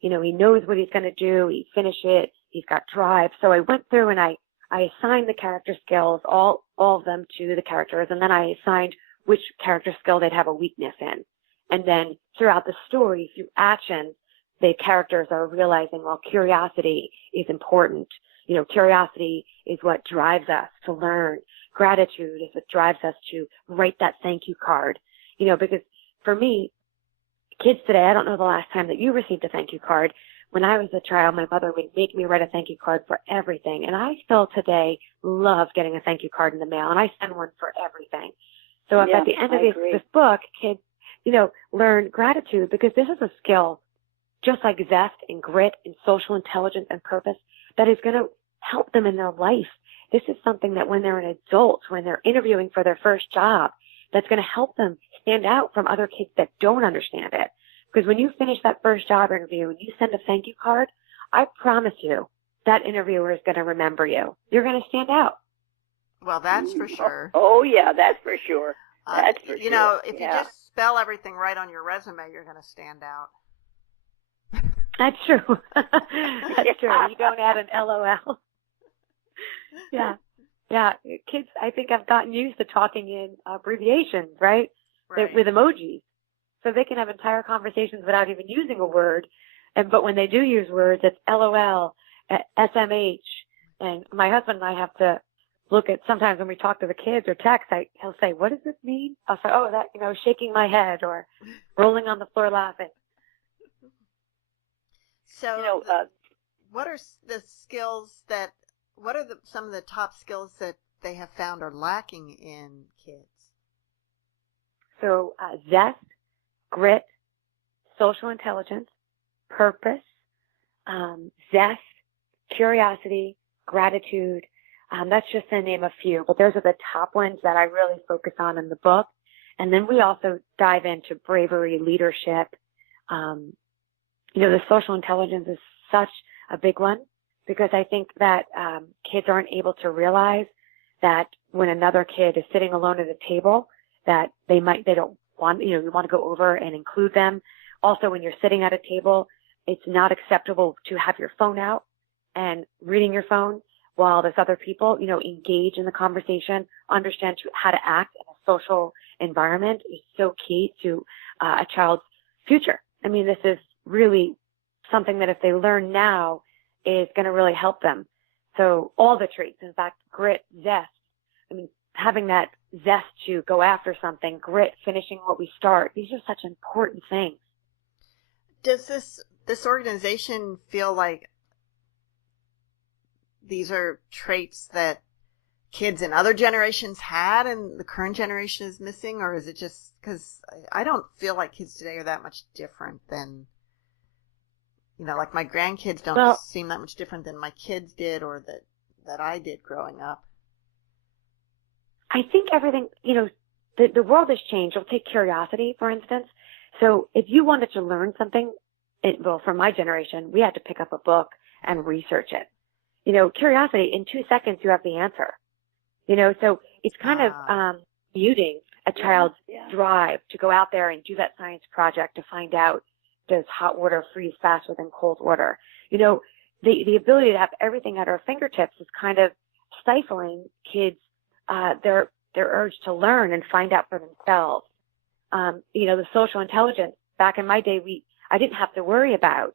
He knows what he's going to do. He finish it. He's got drive. So I went through and I assigned the character skills, all of them to the characters, and then I assigned which character skill they'd have a weakness in. And then throughout the story, through action, the characters are realizing, well, curiosity is important. Curiosity is what drives us to learn. Gratitude is what drives us to write that thank you card. Because for me, kids today, I don't know the last time that you received a thank you card, when I was a child, my mother would make me write a thank you card for everything. And I still today love getting a thank you card in the mail, and I send one for everything. So if at the end of this book, kids, learn gratitude, because this is a skill just like zest and grit and social intelligence and purpose that is going to help them in their life. This is something that when they're an adult, when they're interviewing for their first job, that's going to help them stand out from other kids that don't understand it. Because when you finish that first job interview and you send a thank you card, I promise you that interviewer is going to remember you. You're going to stand out. Well, that's for sure. Oh yeah, that's for sure. That's for sure. If you just spell everything right on your resume, you're going to stand out. That's true. That's true. You don't add an LOL. Yeah. Yeah. Kids, I think, have gotten used to talking in abbreviations, right? With emojis. So they can have entire conversations without even using a word. But when they do use words, it's LOL, SMH. And my husband and I have to look at, sometimes when we talk to the kids or text, he'll say, what does this mean? I'll say, oh, that, shaking my head or rolling on the floor laughing. So, what are the skills what are some of the top skills that they have found are lacking in kids? So, zest, grit, social intelligence, purpose, zest, curiosity, gratitude. That's just to name a few, but those are the top ones that I really focus on in the book. And then we also dive into bravery, leadership. The social intelligence is such a big one, because I think that kids aren't able to realize that when another kid is sitting alone at a table, that they don't want, you want to go over and include them. Also, when you're sitting at a table, it's not acceptable to have your phone out and reading your phone while there's other people, engage in the conversation, understand how to act in a social environment is so key to a child's future. I mean, this is really something that if they learn now is going to really help them. So all the traits, in fact, grit, zest, having that zest to go after something, grit, finishing what we start, these are such important things. Does this organization feel like these are traits that kids in other generations had and the current generation is missing, or is it just because I don't feel like kids today are that much different than, like my grandkids don't seem that much different than my kids did or that I did growing up. I think everything, the world has changed. I'll take curiosity, for instance. So if you wanted to learn something, for my generation, we had to pick up a book and research it. Curiosity, in 2 seconds, you have the answer. So it's kind of muting a child's drive to go out there and do that science project to find out, does hot water freeze faster than cold water? The ability to have everything at our fingertips is kind of stifling kids, their urge to learn and find out for themselves. The social intelligence, back in my day, I didn't have to worry about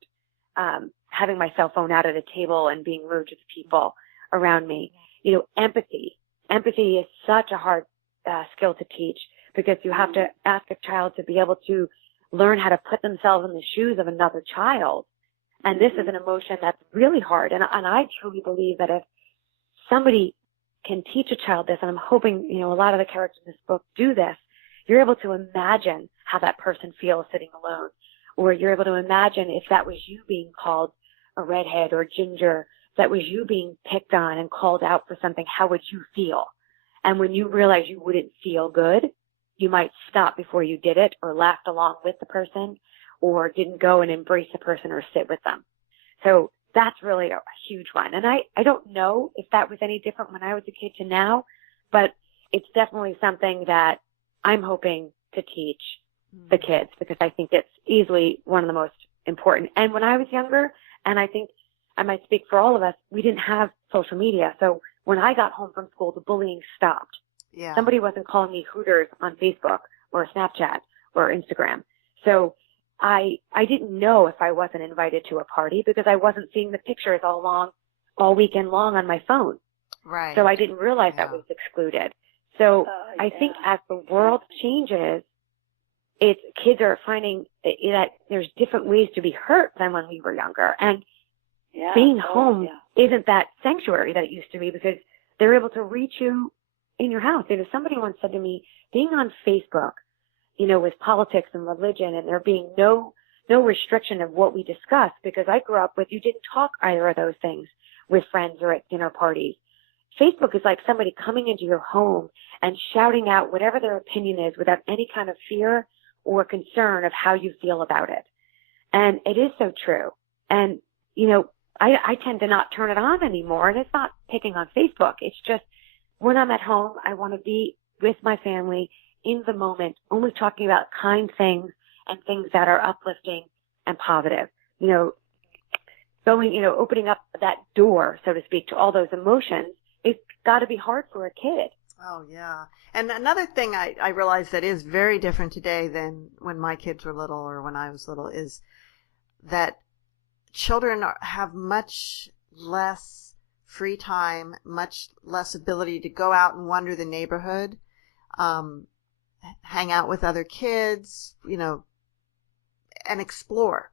having my cell phone out at a table and being rude to the people around me. Empathy. Empathy is such a hard skill to teach, because you have to ask a child to be able to learn how to put themselves in the shoes of another child. And this is an emotion that's really hard. And I truly believe that if somebody can teach a child this, and I'm hoping, a lot of the characters in this book do this, you're able to imagine how that person feels sitting alone. Or you're able to imagine if that was you being called a redhead or ginger, if that was you being picked on and called out for something, how would you feel? And when you realize you wouldn't feel good, you might stop before you did it, or laughed along with the person, or didn't go and embrace the person or sit with them. So that's really a huge one. And I don't know if that was any different when I was a kid to now, but it's definitely something that I'm hoping to teach the kids, because I think it's easily one of the most important. And when I was younger, and I think I might speak for all of us, we didn't have social media. So when I got home from school, the bullying stopped. Yeah. Somebody wasn't calling me Hooters on Facebook or Snapchat or Instagram. So I didn't know if I wasn't invited to a party, because I wasn't seeing the pictures all weekend long on my phone. Right. So I didn't realize that was excluded. So I think as the world changes, kids are finding that there's different ways to be hurt than when we were younger. And being home isn't that sanctuary that it used to be, because they're able to reach you in your house. You know, somebody once said to me, being on Facebook, you know, with politics and religion, and there being no restriction of what we discuss, because I grew up with, you didn't talk either of those things with friends or at dinner parties. Facebook is like somebody coming into your home and shouting out whatever their opinion is without any kind of fear or concern of how you feel about it. And it is so true. And, you know, I tend to not turn it on anymore, and it's not picking on Facebook. It's just when I'm at home, I want to be with my family in the moment, only talking about kind things and things that are uplifting and positive. You know, opening up that door, so to speak, to all those emotions, it's got to be hard for a kid. Oh, yeah. And another thing I realize that is very different today than when my kids were little or when I was little is that children have much less free time, much less ability to go out and wander the neighborhood, hang out with other kids, you know, and explore.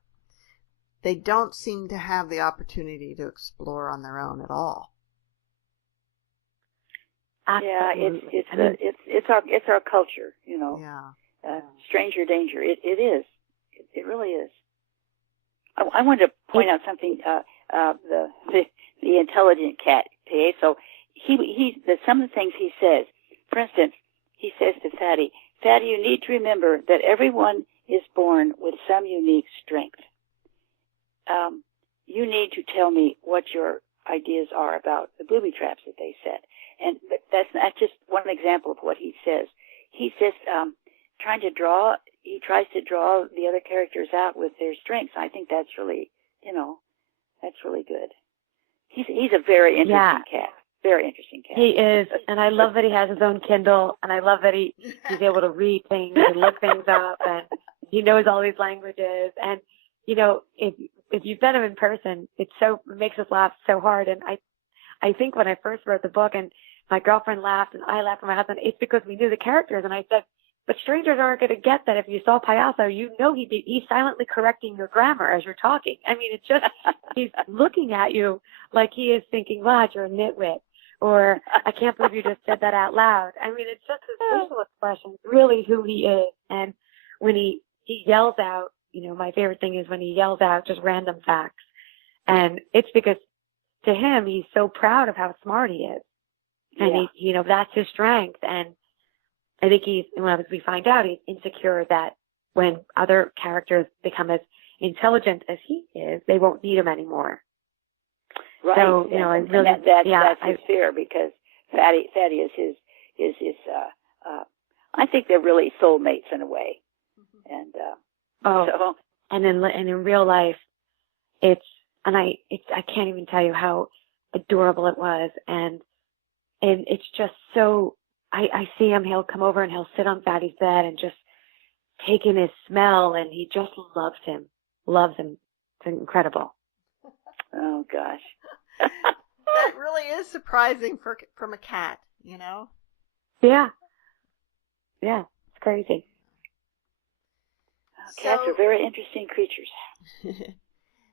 They don't seem to have the opportunity to explore on their own at all. Absolutely. Yeah, it's our culture, you know. Yeah. Stranger danger. It is. It really is. I wanted to point out something. The intelligent cat, Payaso. Some of the things he says. For instance, he says to Phatty, you need to remember that everyone is born with some unique strength. You need to tell me what your ideas are about the booby traps that they set. And that's just one example of what he says. He says, he tries to draw the other characters out with their strengths. I think that's really, that's really good. He's a very interesting cat. Very interesting cat. He is, and I love that he has his own Kindle, and I love that he's able to read things and look things up, and he knows all these languages. And, you know, if you've met him in person, it makes us laugh so hard. And I think when I first wrote the book and my girlfriend laughed and I laughed and my husband, it's because we knew the characters. And I said, but strangers aren't going to get that. If you saw Payaso, you know he's silently correcting your grammar as you're talking. I mean, it's just, he's looking at you like he is thinking, wow, you're a nitwit. Or, I can't believe you just said that out loud. I mean, it's just his facial expression, really who he is. And when he yells out, you know, my favorite thing is when he yells out just random facts. And it's because to him, he's so proud of how smart he is. And that's his strength. And I think as we find out, he's insecure that when other characters become as intelligent as he is, they won't need him anymore. Right. So, you know, I really, that's his fear, because Phatty is his I think they're really soulmates in a way. And, and in real life, I can't even tell you how adorable it was. And it's just so, I see him, he'll come over and he'll sit on Phatty's bed and just take in his smell, and he just loves him. It's incredible. Oh, gosh. That really is surprising from a cat, you know? Yeah. Yeah, it's crazy. Cats are very interesting creatures.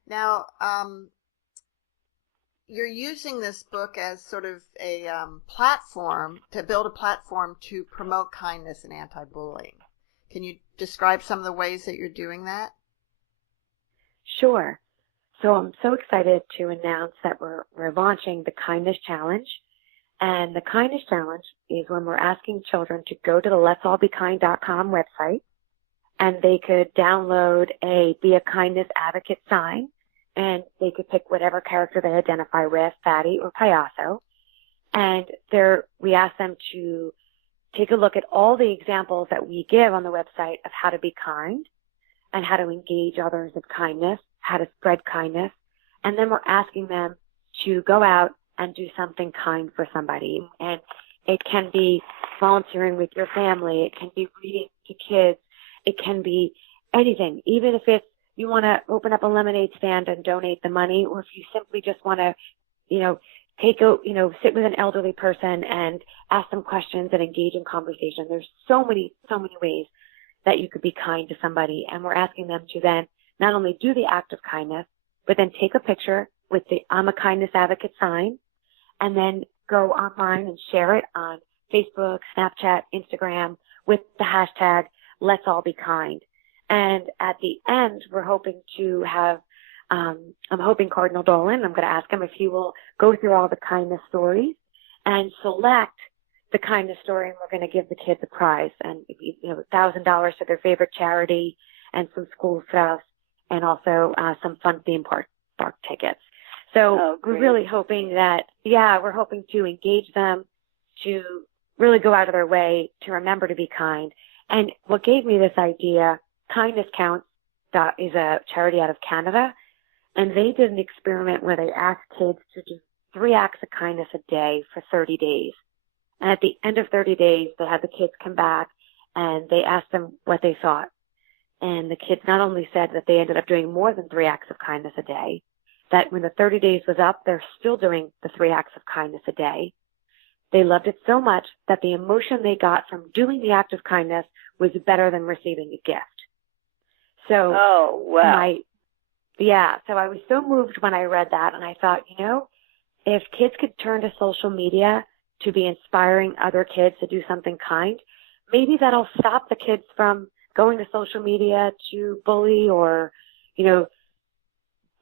Now, you're using this book as sort of a platform, to build a platform to promote kindness and anti-bullying. Can you describe some of the ways that you're doing that? Sure. So I'm so excited to announce that we're launching the Kindness Challenge. And the Kindness Challenge is when we're asking children to go to the letsallbekind.com website, and they could download a Be a Kindness Advocate sign, and they could pick whatever character they identify with, Phatty or Payaso. And we ask them to take a look at all the examples that we give on the website of how to be kind and how to engage others with kindness, how to spread kindness. And then we're asking them to go out and do something kind for somebody. And it can be volunteering with your family. It can be reading to kids. It can be anything, even if it's you want to open up a lemonade stand and donate the money, or if you simply just want to, sit with an elderly person and ask them questions and engage in conversation. There's so many ways. that you could be kind to somebody. And we're asking them to then not only do the act of kindness, but then take a picture with the I'm a Kindness Advocate sign, and then go online and share it on Facebook, Snapchat, Instagram with the hashtag Let's All Be Kind. And at the end, we're hoping to have, I'm hoping Cardinal Dolan, I'm going to ask him if he will go through all the kindness stories and select the kindness story, and we're going to give the kids a prize, and $1,000 to their favorite charity, and some school stuff, and also some fun theme park tickets. So we're really hoping that, we're hoping to engage them to really go out of their way to remember to be kind. And what gave me this idea, Kindness Counts is a charity out of Canada, and they did an experiment where they asked kids to do 3 acts of kindness a day for 30 days. And at the end of 30 days, they had the kids come back and they asked them what they thought. And the kids not only said that they ended up doing more than 3 acts of kindness a day, that when the 30 days was up, they're still doing the 3 acts of kindness a day. They loved it so much that the emotion they got from doing the act of kindness was better than receiving a gift. So, so I was so moved when I read that, and I thought, if kids could turn to social media to be inspiring other kids to do something kind, maybe that'll stop the kids from going to social media to bully or,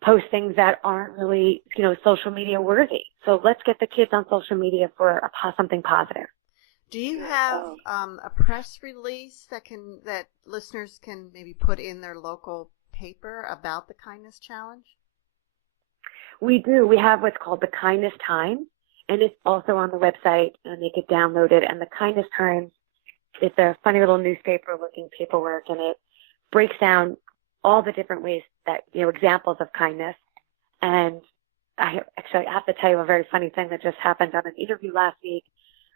post things that aren't really, social media worthy. So let's get the kids on social media for something positive. Do you have a press release that listeners can maybe put in their local paper about the Kindness Challenge? We do. We have what's called the Kindness Times, and it's also on the website, and they could download it. And the Kindness Times, it's a funny little newspaper-looking paperwork, and it breaks down all the different ways that, examples of kindness. And I have to tell you a very funny thing that just happened on an interview last week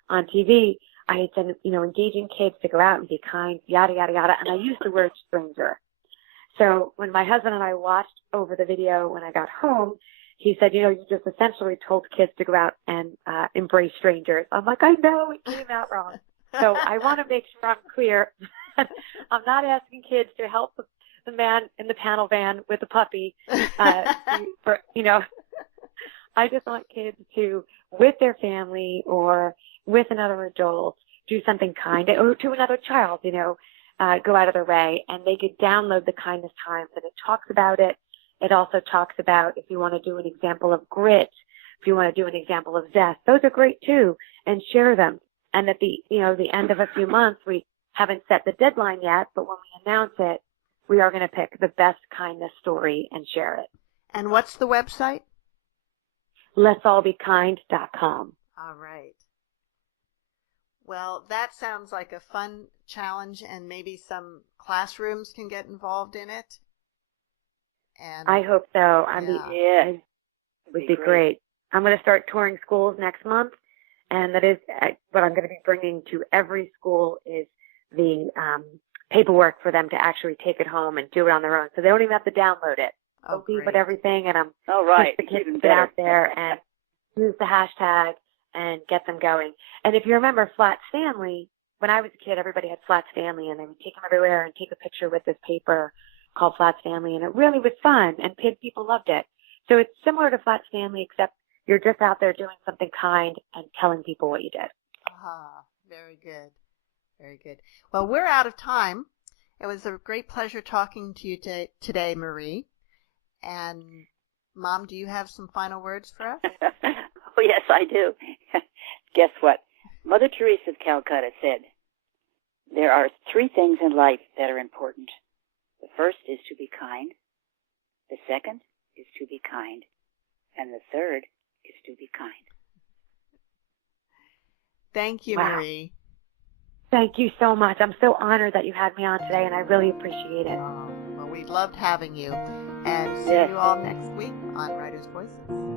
on TV. I had said, engaging kids to go out and be kind, yada, yada, yada, and I used the word stranger. So when my husband and I watched over the video when I got home, he said, you just essentially told kids to go out and embrace strangers. I'm like, I know, it came out wrong. So I want to make sure I'm clear. I'm not asking kids to help the man in the panel van with the puppy. I just want kids to, with their family or with another adult, do something kind, or to another child, go out of their way, and they could download the Kindness Times, and it talks about it. It also talks about if you want to do an example of grit, if you want to do an example of zest, those are great too, and share them. And at the end of a few months, we haven't set the deadline yet, but when we announce it, we are going to pick the best kindness story and share it. And what's the website? letsallbekind.com. All right. Well, that sounds like a fun challenge, and maybe some classrooms can get involved in it. And I hope so. It would be great. I'm going to start touring schools next month, and that is what I'm going to be bringing to every school is the paperwork for them to actually take it home and do it on their own. So they don't even have to download it. I'll leave with everything, and I'm push the kids to get out there and use the hashtag and get them going. And if you remember Flat Stanley, when I was a kid, everybody had Flat Stanley, and they would take them everywhere and take a picture with this paper called Flat Stanley, and it really was fun, and people loved it. So it's similar to Flat Stanley, except you're just out there doing something kind and telling people what you did. Very good. Very good. Well, we're out of time. It was a great pleasure talking to you today, Marie. And, Mom, do you have some final words for us? Oh, yes, I do. Guess what? Mother Teresa of Calcutta said, there are 3 things in life that are important. The first is to be kind. The second is to be kind. And the third is to be kind. Thank you, Marie. Thank you so much. I'm so honored that you had me on today, and I really appreciate it. Well, we loved having you. And see you all next week on Writers' Voices.